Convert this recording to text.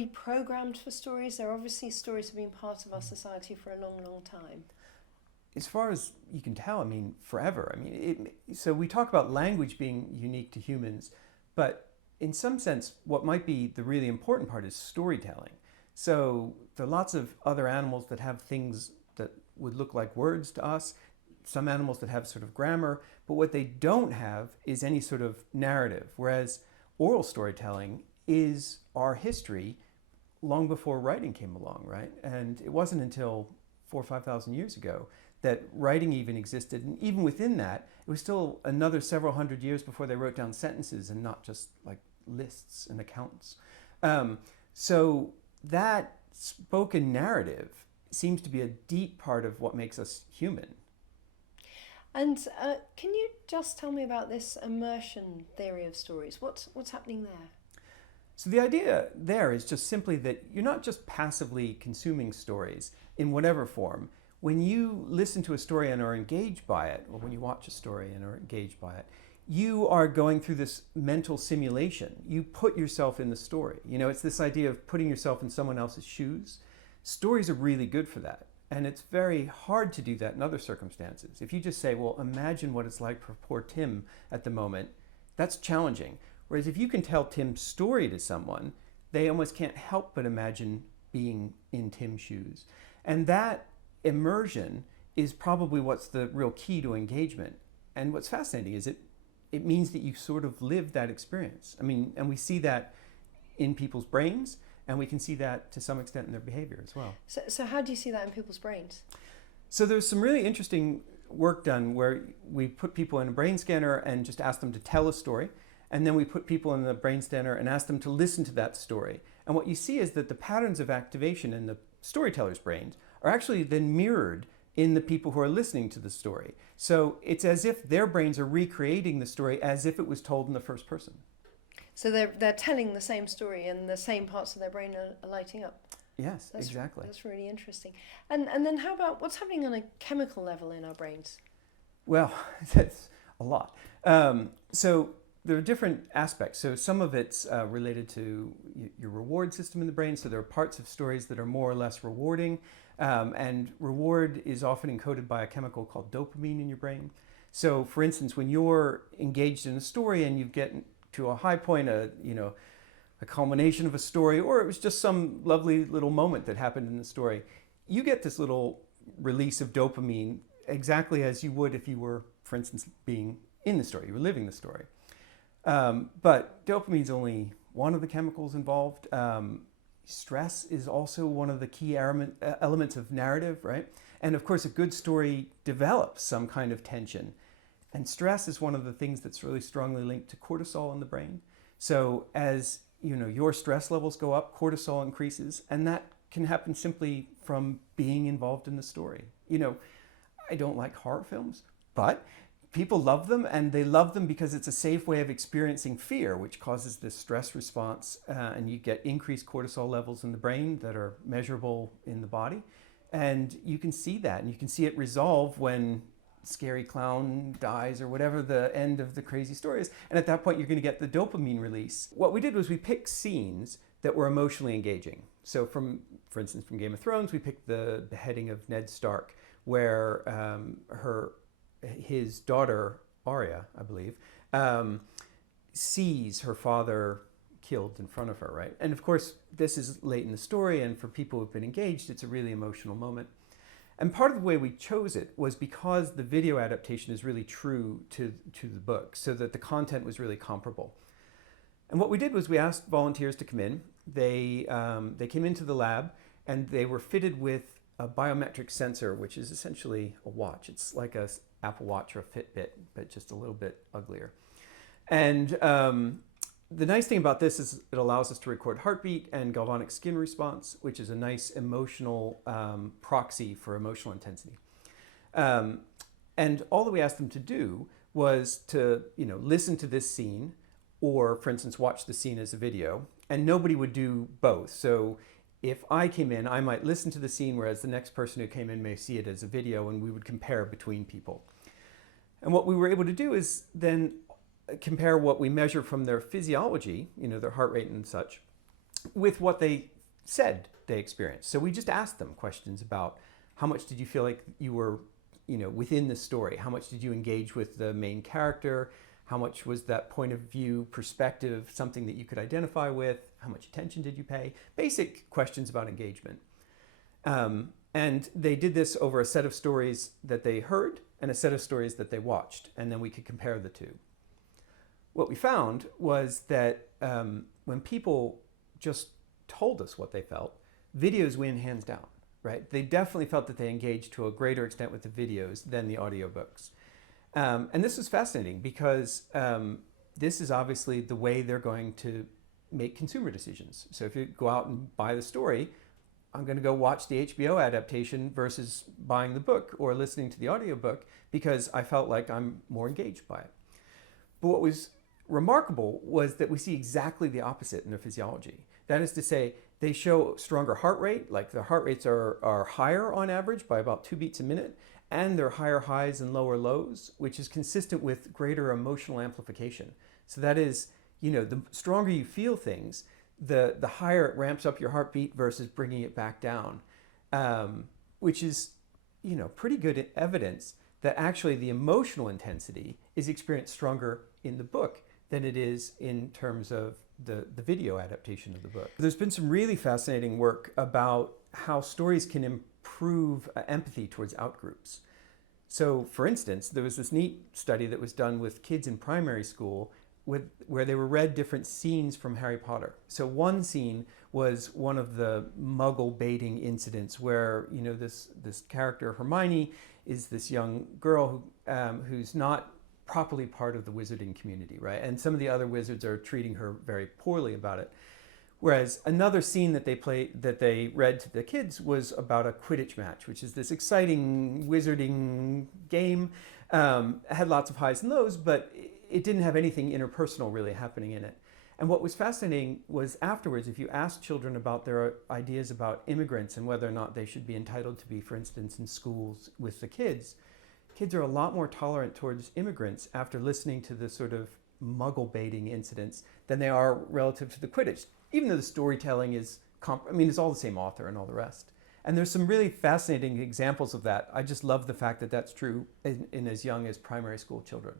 we programmed for stories? There obviously stories have been part of our society for a long, long time. As far as you can tell, I mean, forever. I mean, so we talk about language being unique to humans, but in some sense, what might be the really important part is storytelling. So there are lots of other animals that have things that would look like words to us, some animals that have sort of grammar, but what they don't have is any sort of narrative, whereas oral storytelling is our history long before writing came along, right? And it wasn't until 4,000 or 5,000 years ago that writing even existed. And even within that, it was still another several hundred years before they wrote down sentences and not just like lists and accounts. So that spoken narrative seems to be a deep part of what makes us human. And can you just tell me about this immersion theory of stories? What's happening there? So the idea there is just simply that you're not just passively consuming stories in whatever form. When you listen to a story and are engaged by it, or when you watch a story and are engaged by it, you are going through this mental simulation. You put yourself in the story. You know, it's this idea of putting yourself in someone else's shoes. Stories are really good for that. And it's very hard to do that in other circumstances. If you just say, well, imagine what it's like for poor Tim at the moment, that's challenging. Whereas if you can tell Tim's story to someone, they almost can't help but imagine being in Tim's shoes. And that immersion is probably what's the real key to engagement. And what's fascinating is it means that you sort of live that experience. I mean, and we see that in people's brains, and we can see that to some extent in their behavior as well. So how do you see that in people's brains? So there's some really interesting work done where we put people in a brain scanner and just ask them to tell a story. And then we put people in the brain scanner and ask them to listen to that story. And what you see is that the patterns of activation in the storyteller's brains are actually then mirrored in the people who are listening to the story. So it's as if their brains are recreating the story as if it was told in the first person. So they're telling the same story and the same parts of their brain are lighting up. Yes, exactly. That's really interesting. And then how about what's happening on a chemical level in our brains? Well, that's a lot. So there are different aspects. So some of it's related to your reward system in the brain. So there are parts of stories that are more or less rewarding. And reward is often encoded by a chemical called dopamine in your brain. So for instance, when you're engaged in a story and you get to a high point, a culmination of a story, or it was just some lovely little moment that happened in the story, you get this little release of dopamine exactly as you would if you were, for instance, being in the story, you were living the story. But dopamine is only one of the chemicals involved. Stress is also one of the key elements of narrative, right? And of course, a good story develops some kind of tension. And stress is one of the things that's really strongly linked to cortisol in the brain. So as your stress levels go up, cortisol increases, and that can happen simply from being involved in the story. I don't like horror films, but people love them, and they love them because it's a safe way of experiencing fear, which causes this stress response, and you get increased cortisol levels in the brain that are measurable in the body. And you can see that, and you can see it resolve when scary clown dies or whatever the end of the crazy story is. And at that point, you're going to get the dopamine release. What we did was we picked scenes that were emotionally engaging. So for instance, from Game of Thrones, we picked the beheading of Ned Stark, where his daughter, Arya, I believe, sees her father killed in front of her, right? And of course, this is late in the story, and for people who've been engaged, it's a really emotional moment. And part of the way we chose it was because the video adaptation is really true to the book, so that the content was really comparable. And what we did was we asked volunteers to come in. They came into the lab, and they were fitted with a biometric sensor, which is essentially a watch. It's like a Apple Watch or a Fitbit, but just a little bit uglier. And the nice thing about this is it allows us to record heartbeat and galvanic skin response, which is a nice emotional proxy for emotional intensity. And all that we asked them to do was to listen to this scene, or for instance, watch the scene as a video, and nobody would do both. So if I came in, I might listen to the scene, whereas the next person who came in may see it as a video, and we would compare between people. And what we were able to do is then compare what we measure from their physiology, their heart rate and such, with what they said they experienced. So we just asked them questions about how much did you feel like you were, within the story? How much did you engage with the main character? How much was that point of view perspective something that you could identify with? How much attention did you pay? Basic questions about engagement. And they did this over a set of stories that they heard and a set of stories that they watched, and then we could compare the two. What we found was that when people just told us what they felt, videos win hands down, right? They definitely felt that they engaged to a greater extent with the videos than the audiobooks. And this was fascinating because this is obviously the way they're going to make consumer decisions. So if you go out and buy the story, I'm going to go watch the HBO adaptation versus buying the book or listening to the audiobook because I felt like I'm more engaged by it. But what was remarkable was that we see exactly the opposite in their physiology. That is to say, they show stronger heart rate, like their heart rates are higher on average by about 2 beats a minute, and their higher highs and lower lows, which is consistent with greater emotional amplification. So that is, the stronger you feel things, the higher it ramps up your heartbeat versus bringing it back down, which is, pretty good evidence that actually the emotional intensity is experienced stronger in the book than it is in terms of the video adaptation of the book. There's been some really fascinating work about how stories can improve empathy towards outgroups. So, for instance, there was this neat study that was done with kids in primary school where they were read different scenes from Harry Potter. So one scene was one of the muggle baiting incidents where, this character Hermione is this young girl who's not properly part of the wizarding community, right? And some of the other wizards are treating her very poorly about it. Whereas another scene that they read to the kids was about a Quidditch match, which is this exciting wizarding game. Had lots of highs and lows, but it didn't have anything interpersonal really happening in it. And what was fascinating was afterwards, if you asked children about their ideas about immigrants and whether or not they should be entitled to be, for instance, in schools with the kids are a lot more tolerant towards immigrants after listening to the sort of muggle baiting incidents than they are relative to the Quidditch, even though the storytelling is, it's all the same author and all the rest. And there's some really fascinating examples of that. I just love the fact that that's true in as young as primary school children.